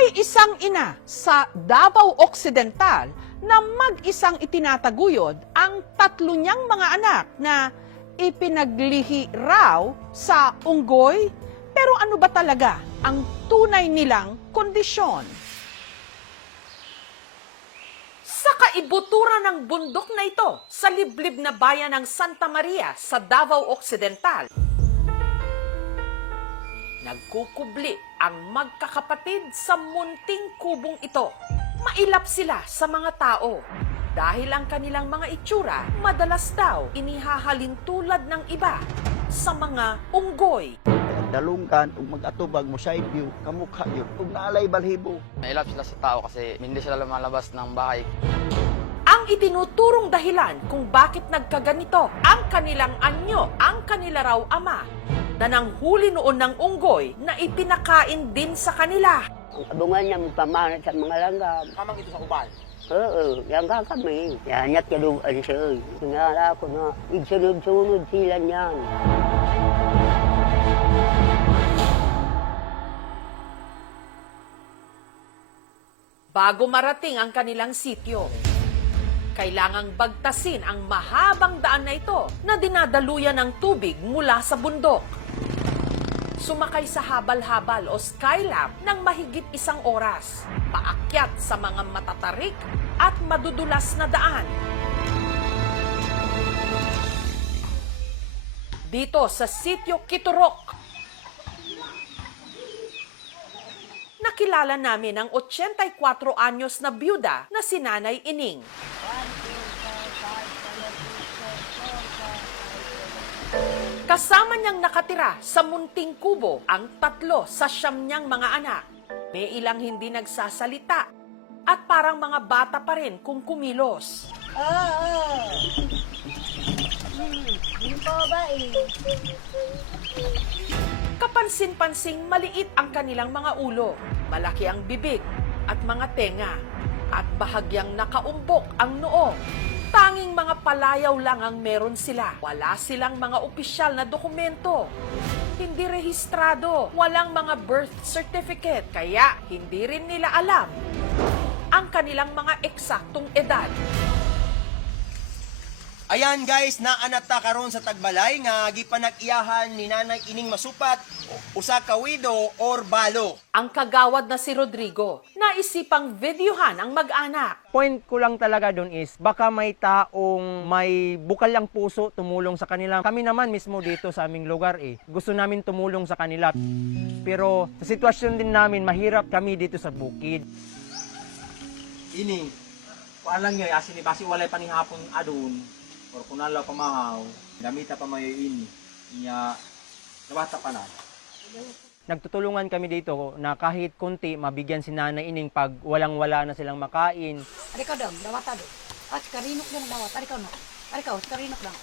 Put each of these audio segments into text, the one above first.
May isang ina sa Davao Occidental na mag-isang itinataguyod ang 3 niyang mga anak na ipinaglihi raw sa unggoy. Pero ano ba talaga ang tunay nilang kondisyon? Sa kaibuturan ng bundok na ito, sa liblib na bayan ng Santa Maria sa Davao Occidental, nagkukubli ang magkakapatid sa munting kubong ito. Mailap sila sa mga tao dahil ang kanilang mga itsura madalas daw inihahalin tulad ng iba sa mga unggoy. Dalunggan ug mag-atubag mo side view kamukha yun ug naalay balhibo. Nailap sila sa tao kasi hindi sila lumalabas ng bahay. Ang itinuturong dahilan kung bakit nagkaganito ang kanilang anyo, ang kanila raw ama, na nanghuli noon ng unggoy na ipinakain din sa kanila. Ang kabungan niya magpamanat sa mga langgam. Kamang ito sa ubal. Oo, yan ka kami. Yanyak yaluan siya. Tingala ko na, igsunod-sunod sila niyan. Bago marating ang kanilang sityo, kailangang bagtasin ang mahabang daan na ito na dinadaluyan ng tubig mula sa bundok. Sumakay sa habal-habal o skylamp ng mahigit 1 oras, paakyat sa mga matatarik at madudulas na daan. Dito sa sitio Kiturok, nakilala namin ang 84 anyos na byuda na si Nanay Ining. Kasama niyang nakatira sa munting kubo ang 3 sa 9 niyang mga anak. May ilang hindi nagsasalita at parang mga bata pa rin kung kumilos. Kapansin-pansing maliit ang kanilang mga ulo, malaki ang bibig at mga tenga, at bahagyang nakaumbok ang noo. Tanging mga palayaw lang ang meron sila. Wala silang mga opisyal na dokumento. Hindi rehistrado. Walang mga birth certificate. Kaya hindi rin nila alam ang kanilang mga eksaktong edad. Ayan guys, naanata karon sa Tagbalay nga gipanag-iyahan ni Nanay Ining Masupat, usa ka widow or balo. Ang kagawad na si Rodrigo, naisipang videohan ang mag-anak. Point ko lang talaga doon is, baka may taong may bukal ang puso tumulong sa kanila. Kami naman mismo dito sa aming lugar gusto namin tumulong sa kanila. Pero sa sitwasyon din namin, mahirap kami dito sa bukid. Ining, paalang nyo, asin ni basi walay panihapon adun, or kunala pamahaw, gamita pa mayo ini, niya, nabata pa na. Nagtutulungan kami dito na kahit kunti mabigyan si Nanay Ining pag walang-wala na silang makain. Arikaw daw, dawata daw. At karinok lang dawat. Arikaw no. Arikaw, karinok lang.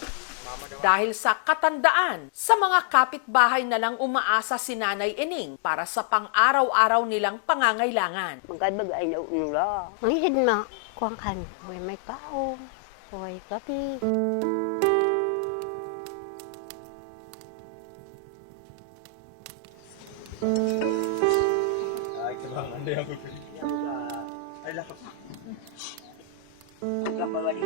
Dahil sa katandaan, sa mga kapitbahay na lang umaasa si Nanay Ining para sa pang-araw-araw nilang pangangailangan. Magkabagay na unula. Mangihid na, kuwangkan. Huwag may kaong. Huwag kapi. Ay, kabang ando yung ay, lakot. Pagkapalagi.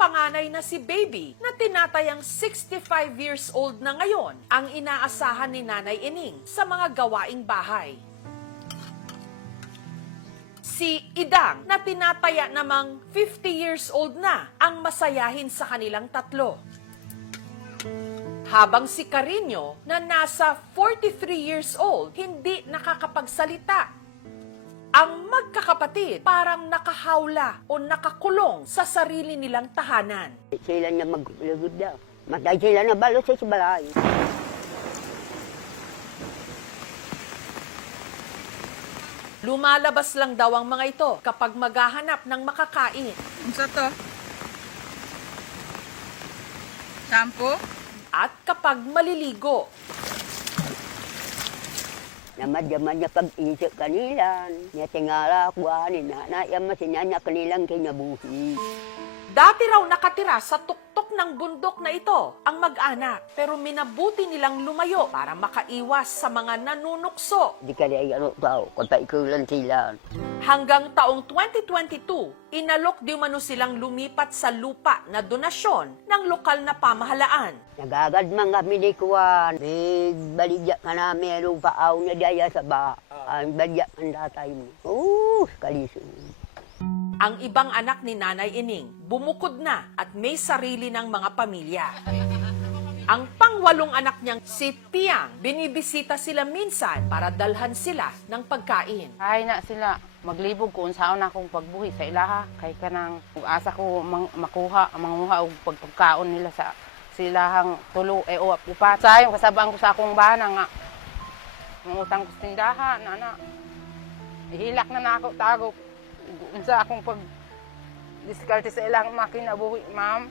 Panganay na si Baby na tinatayang 65 years old na ngayon ang inaasahan ni Nanay Ining sa mga gawaing bahay. Si Idang na tinataya namang 50 years old na ang masayahin sa kanilang 3. Habang si Carino na nasa 43 years old hindi nakakapagsalita. Ang magkakapatid parang nakahawla o nakakulong sa sarili nilang tahanan. Sila niya maglugod daw. Matay sila na balo sa balay. Lumalabas lang daw ang mga ito kapag maghahanap ng makakain. Unsa to? Shampoo? At kapag maliligo. Namadyaman niya pag-isip kanila. Niya tingala kuhanin na yan masinya niya kanilang kinabuhi. Dati raw nakatira sa tuktok ng bundok na ito ang mag-anak, pero minabuti nilang lumayo para makaiwas sa mga nanunukso. Di ka ay ano tao, kung paikulan sila. Hanggang taong 2022, inalok di umano silang lumipat sa lupa na donasyon ng lokal na pamahalaan. Nagagadman kami ni Kuwan. May baligya ka na merong paaw na daya sa ba. Ang baligya ang datay mo. Kaliso. Ang ibang anak ni Nanay Ining bumukod na at may sarili ng mga pamilya. Ang pangwalong anak niyang si Piang, binibisita sila minsan para dalhan sila ng pagkain. Ay na sila, maglibog kung saan akong pagbuhi sa ilaha. Kay kanang asa ko manguha og pagkaon nila sa silahang tulo o upat. Sayang kasabang ko sa akong bana nga. Mangutang ko sa tindahan, ana. Ihilak na ako tago. Unsa akong pag-diskarte sa ilang makinabuhi, ma'am.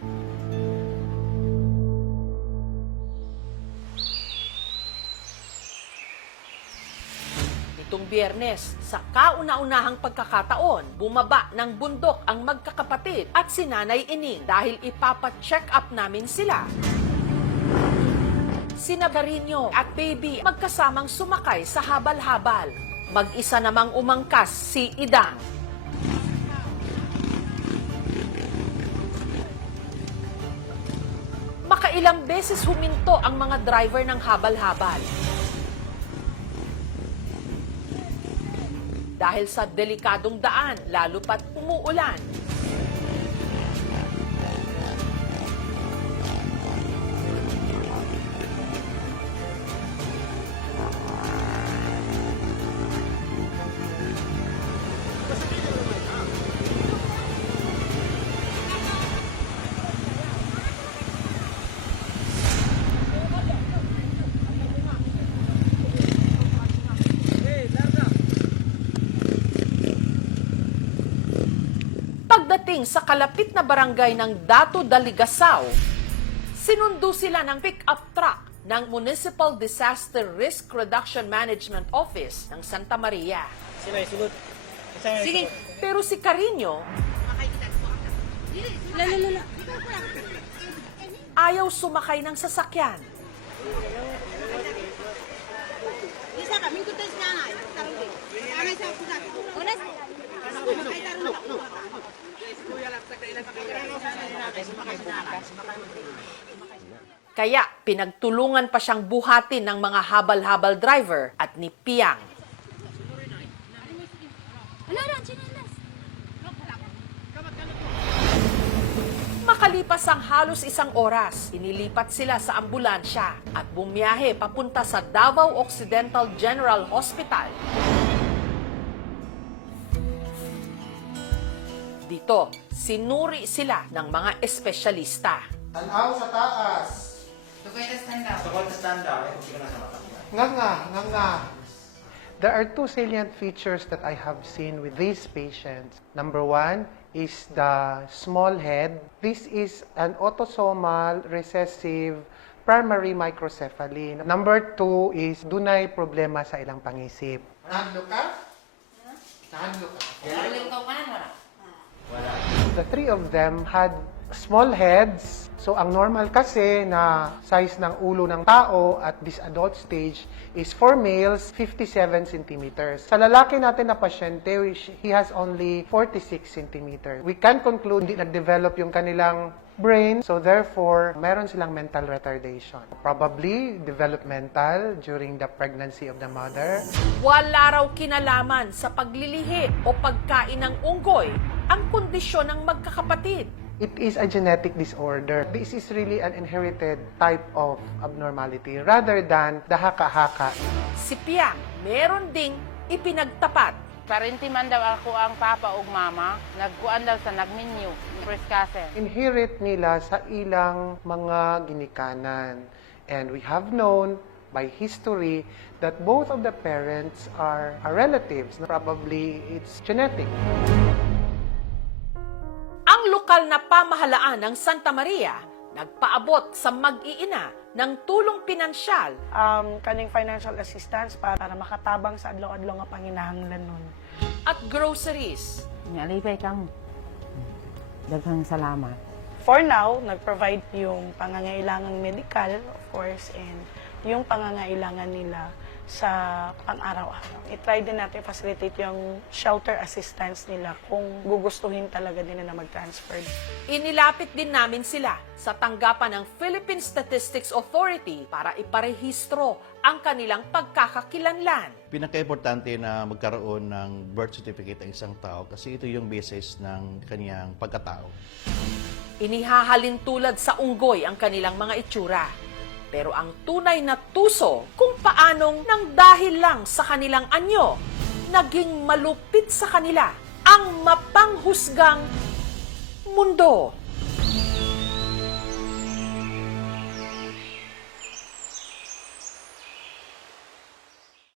Itong Biyernes, sa kauna-unahang pagkakataon, bumaba ng bundok ang magkakapatid at si Nanay Ining dahil ipapacheck up namin sila. Sina Garinyo at Baby magkasamang sumakay sa habal-habal. Mag-isa namang umangkas si Idang. Makailang beses huminto ang mga driver ng habal-habal. Dahil sa delikadong daan, lalo pat umuulan. Pagdating sa kalapit na barangay ng Dato Daligasao, sinundo sila ng pick-up truck ng Municipal Disaster Risk Reduction Management Office ng Santa Maria. Sige, pero si Carino ayaw sumakay ng sasakyan. Kaya pinagtulungan pa siyang buhatin ng mga habal-habal driver at ni Piang. Makalipas ang halos isang oras, inilipat sila sa ambulansya at bumiyahe papunta sa Davao Occidental General Hospital. Dito, sinuri sila ng mga espesyalista. Tanaw sa taas. Nga. There are two salient features that I have seen with these patients. Number one is the small head. This is an autosomal recessive primary microcephaly. Number two is dunay problema sa ilang pangisip. Nahadlo ka? The three of them had small heads. So, ang normal kasi na size ng ulo ng tao at this adult stage is for males, 57 centimeters. Sa lalaki natin na pasyente, he has only 46 centimeters. We can conclude hindi nag-develop yung kanilang brain, so therefore, meron silang mental retardation. Probably developmental during the pregnancy of the mother. Wala raw kinalaman sa paglilihi o pagkain ng unggoy ang kondisyon ng magkakapatid. It is a genetic disorder. This is really an inherited type of abnormality rather than the haka-haka. Si Piang, meron ding ipinagtapat. Parinti man daw ako ang papa o mama, nagkuan daw sa nagminyo, first cousin. Inherit nila sa ilang mga ginikanan. And we have known by history that both of the parents are relatives. Probably it's genetic. Ang lokal na pamahalaan ng Santa Maria nagpaabot sa mag-iina ng tulong pinansyal kaning financial assistance para makatabang sa adlaw-adlaw nga panginahanglan nun. at groceries. Alipay kamo. Daghang salamat. For now, nag-provide yung pangangailangang medical, of course, and yung pangangailangan nila sa pang-araw-araw. I-try din natin facilitate yung shelter assistance nila kung gugustuhin talaga nila na mag-transfer. Inilapit din namin sila sa tanggapan ng Philippine Statistics Authority para iparehistro ang kanilang pagkakakilanlan. Pinaka-importante na magkaroon ng birth certificate ang isang tao kasi ito yung basis ng kanyang pagkatao. Inihahalin tulad sa unggoy ang kanilang mga itsura. Pero ang tunay na tuso kung paanong nang dahil lang sa kanilang anyo, naging malupit sa kanila ang mapanghusgang mundo.